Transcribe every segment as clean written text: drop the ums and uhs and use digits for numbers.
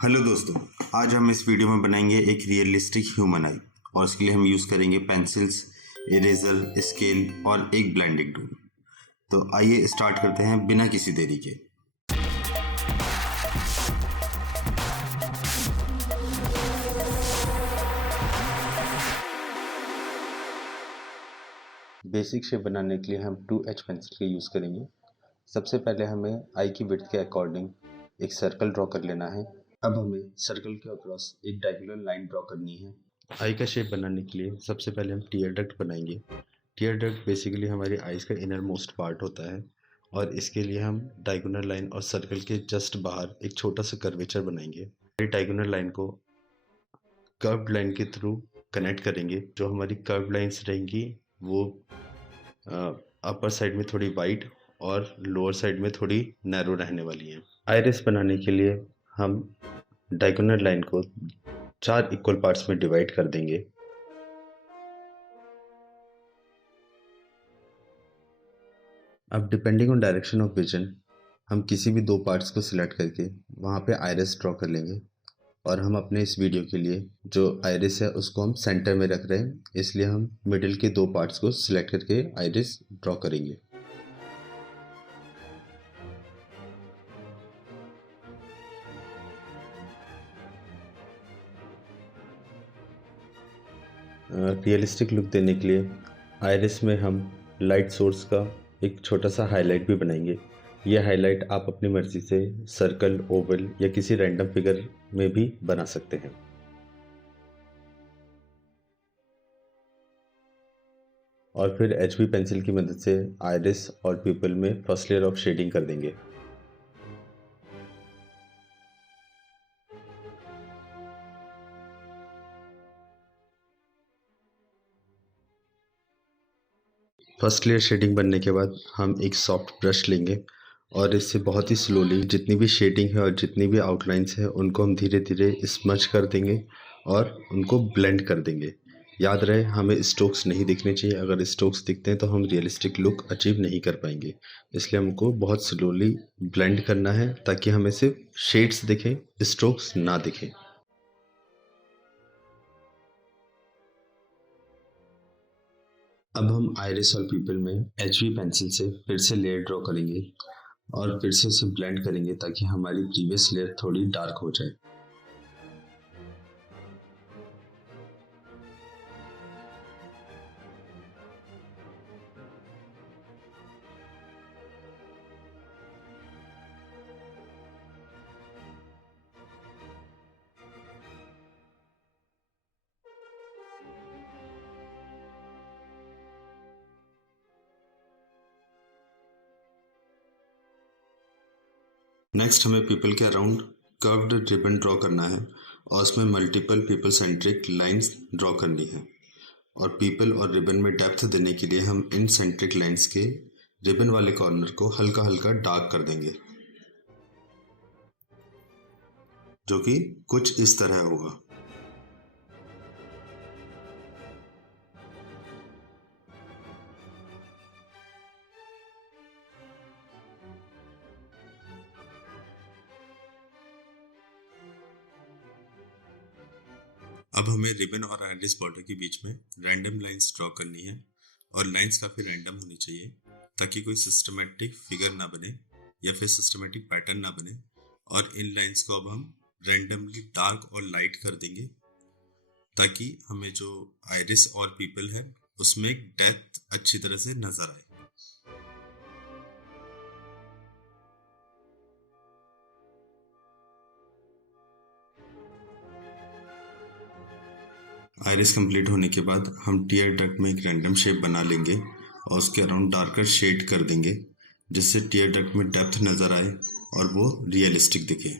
Hello दोस्तों, आज हम इस वीडियो में बनाएंगे एक रियलिस्टिक ह्यूमन आई और इसके लिए हम यूज़ करेंगे पेंसिल्स, इरेजर, स्केल और एक ब्लेंडिंग टूल। तो आइए स्टार्ट करते हैं बिना किसी देरी के। बेसिक शेप बनाने के लिए हम 2H पेंसिल का यूज़ करेंगे। सबसे पहले हमें आई की विड्थ के अकॉर्डिंग एक सर्कल ड्रॉ कर लेना है। अब हमें सर्कल के अक्रॉस एक डायगोनल लाइन ड्रॉ करनी है। आई का शेप बनाने के लिए सबसे पहले हम टीयर डक्ट बनाएंगे। टीयर डक्ट बेसिकली हमारी आईज का इनर मोस्ट पार्ट होता है और इसके लिए हम डायगोनल लाइन और सर्कल के जस्ट बाहर एक छोटा सा कर्वेचर बनाएंगे। डायगोनल लाइन को कर्व्ड लाइन के थ्रू कनेक्ट करेंगे। जो हमारी कर्व्ड लाइंस रहेंगी वो अपर साइड में थोड़ी वाइड और लोअर साइड में थोड़ी नैरो रहने वाली हैं। आइरिस बनाने के लिए हम डायगोनल लाइन को 4 इक्वल पार्ट्स में डिवाइड कर देंगे। अब depending on direction of vision हम किसी भी 2 पार्ट्स को सिलेक्ट करके वहाँ पे आइरिस ड्रॉ कर लेंगे। और हम अपने इस वीडियो के लिए जो आइरिस है उसको हम सेंटर में रख रहे हैं, इसलिए हम मिडिल के 2 पार्ट्स को सिलेक्ट करके आइरिस ड्रॉ करेंगे। रियलिस्टिक लुक देने के लिए आइरिस में हम लाइट सोर्स का एक छोटा सा हाईलाइट भी बनाएंगे। ये हाईलाइट आप अपनी मर्जी से सर्कल, ओवल या किसी रैंडम फिगर में भी बना सकते हैं। और फिर HB पेंसिल की मदद से आइरिस और प्यूपिल में फर्स्ट लेयर ऑफ शेडिंग कर देंगे। फर्स्ट लेयर शेडिंग बनने के बाद हम एक सॉफ्ट ब्रश लेंगे और इससे बहुत ही स्लोली जितनी भी शेडिंग है और जितनी भी आउटलाइंस है उनको हम धीरे धीरे स्मज कर देंगे और उनको ब्लेंड कर देंगे। याद रहे हमें स्ट्रोक्स नहीं दिखने चाहिए। अगर स्ट्रोक्स दिखते हैं तो हम रियलिस्टिक लुक अचीव नहीं कर पाएंगे, इसलिए हमको बहुत स्लोली ब्लेंड करना है ताकि हमें सिर्फ शेड्स दिखें, स्ट्रोक्स ना दिखें। अब हम आइरिस और पीपल में HB पेंसिल से फिर से लेयर ड्रॉ करेंगे और फिर से उसे ब्लेंड करेंगे ताकि हमारी प्रीवियस लेयर थोड़ी डार्क हो जाए। नेक्स्ट हमें पीपल के अराउंड कर्व्ड रिबन ड्रॉ करना है और उसमें multiple people centric lines draw करनी है। और पीपल और रिबन में डेप्थ देने के लिए हम इन सेंट्रिक लाइंस के रिबन वाले कॉर्नर को हल्का हल्का डार्क कर देंगे, जो कि कुछ इस तरह होगा। अब हमें रिबन और आइरिस बॉर्डर के बीच में रैंडम लाइंस ड्रॉ करनी है और लाइंस काफ़ी रैंडम होनी चाहिए ताकि कोई सिस्टमेटिक फिगर ना बने या फिर सिस्टमेटिक पैटर्न ना बने। और इन लाइंस को अब हम रैंडमली डार्क और लाइट कर देंगे ताकि हमें जो आइरिस और पीपल है उसमें एक डेप्थ अच्छी तरह से नजर आए। आइरिस कंप्लीट होने के बाद हम टीयर डक्ट में एक रैंडम शेप बना लेंगे और उसके अराउंड डार्कर शेड कर देंगे जिससे टीयर डक्ट में डेप्थ नज़र आए और वो रियलिस्टिक दिखे।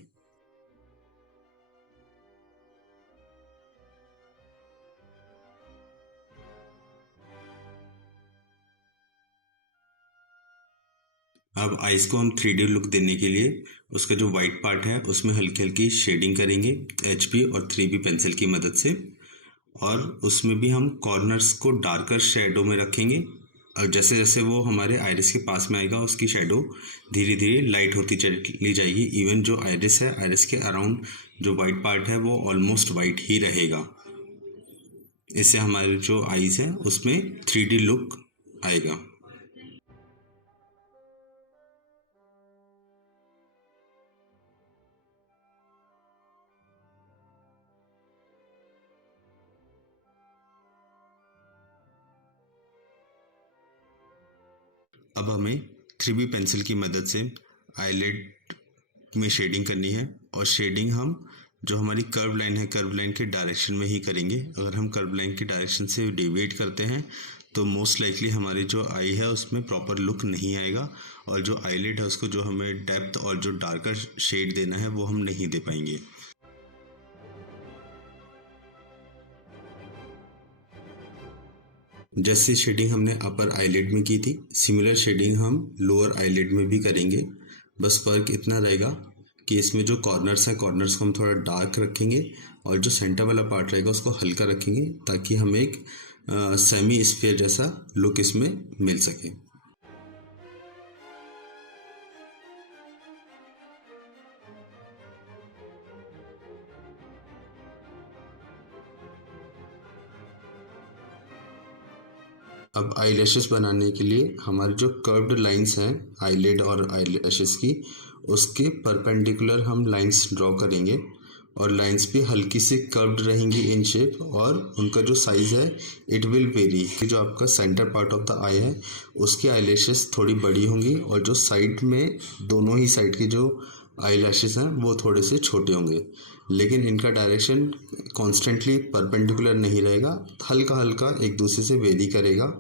अब आइस को हम 3D लुक देने के लिए उसका जो वाइट पार्ट है उसमें हल्की हल्की शेडिंग करेंगे HB और 3B पेंसिल की मदद से। और उसमें भी हम कॉर्नर्स को डार्कर शेडो में रखेंगे और जैसे जैसे वो हमारे आइरिस के पास में आएगा उसकी शेडो धीरे धीरे लाइट होती चली जाएगी। इवन जो आइरिस है, आइरिस के अराउंड जो वाइट पार्ट है वो ऑलमोस्ट वाइट ही रहेगा। इससे हमारे जो आईज है उसमें 3D लुक आएगा। अब हमें 3B पेंसिल की मदद से आईलिड में शेडिंग करनी है, और शेडिंग हम जो हमारी कर्व लाइन है, कर्व लाइन के डायरेक्शन में ही करेंगे। अगर हम कर्व लाइन की डायरेक्शन से डिविएट करते हैं तो मोस्ट लाइकली हमारी जो आई है उसमें प्रॉपर लुक नहीं आएगा, और जो आईलिड है उसको जो हमें डेप्थ और जो डार्कर शेड देना है वो हम नहीं दे पाएंगे। जैसे शेडिंग हमने अपर आईलिड में की थी, सिमिलर शेडिंग हम लोअर आईलिड में भी करेंगे। बस फर्क इतना रहेगा कि इसमें जो कॉर्नर्स हैं, कॉर्नर्स को हम थोड़ा डार्क रखेंगे, और जो सेंटर वाला पार्ट रहेगा उसको हल्का रखेंगे, ताकि हमें एक सेमी स्फीयर जैसा लुक इसमें मिल सके। अब आईलैशेस बनाने के लिए हमारी जो कर्व्ड लाइंस हैं आईलिड और आईलैशेस की, उसके परपेंडिकुलर हम लाइंस ड्रॉ करेंगे, और लाइंस भी हल्की सी कर्व्ड रहेंगी इन शेप, और उनका जो साइज़ है इट विल वेरी। जो आपका सेंटर पार्ट ऑफ द आई है उसकी आईलैशेस थोड़ी बड़ी होंगी, और जो साइड में दोनों ही साइड की जो आईलैशेस हैं वो थोड़े से छोटे होंगे, लेकिन इनका डायरेक्शन कॉन्स्टेंटली परपेंडिकुलर नहीं रहेगा, हल्का हल्का एक दूसरे से वेरी करेगा।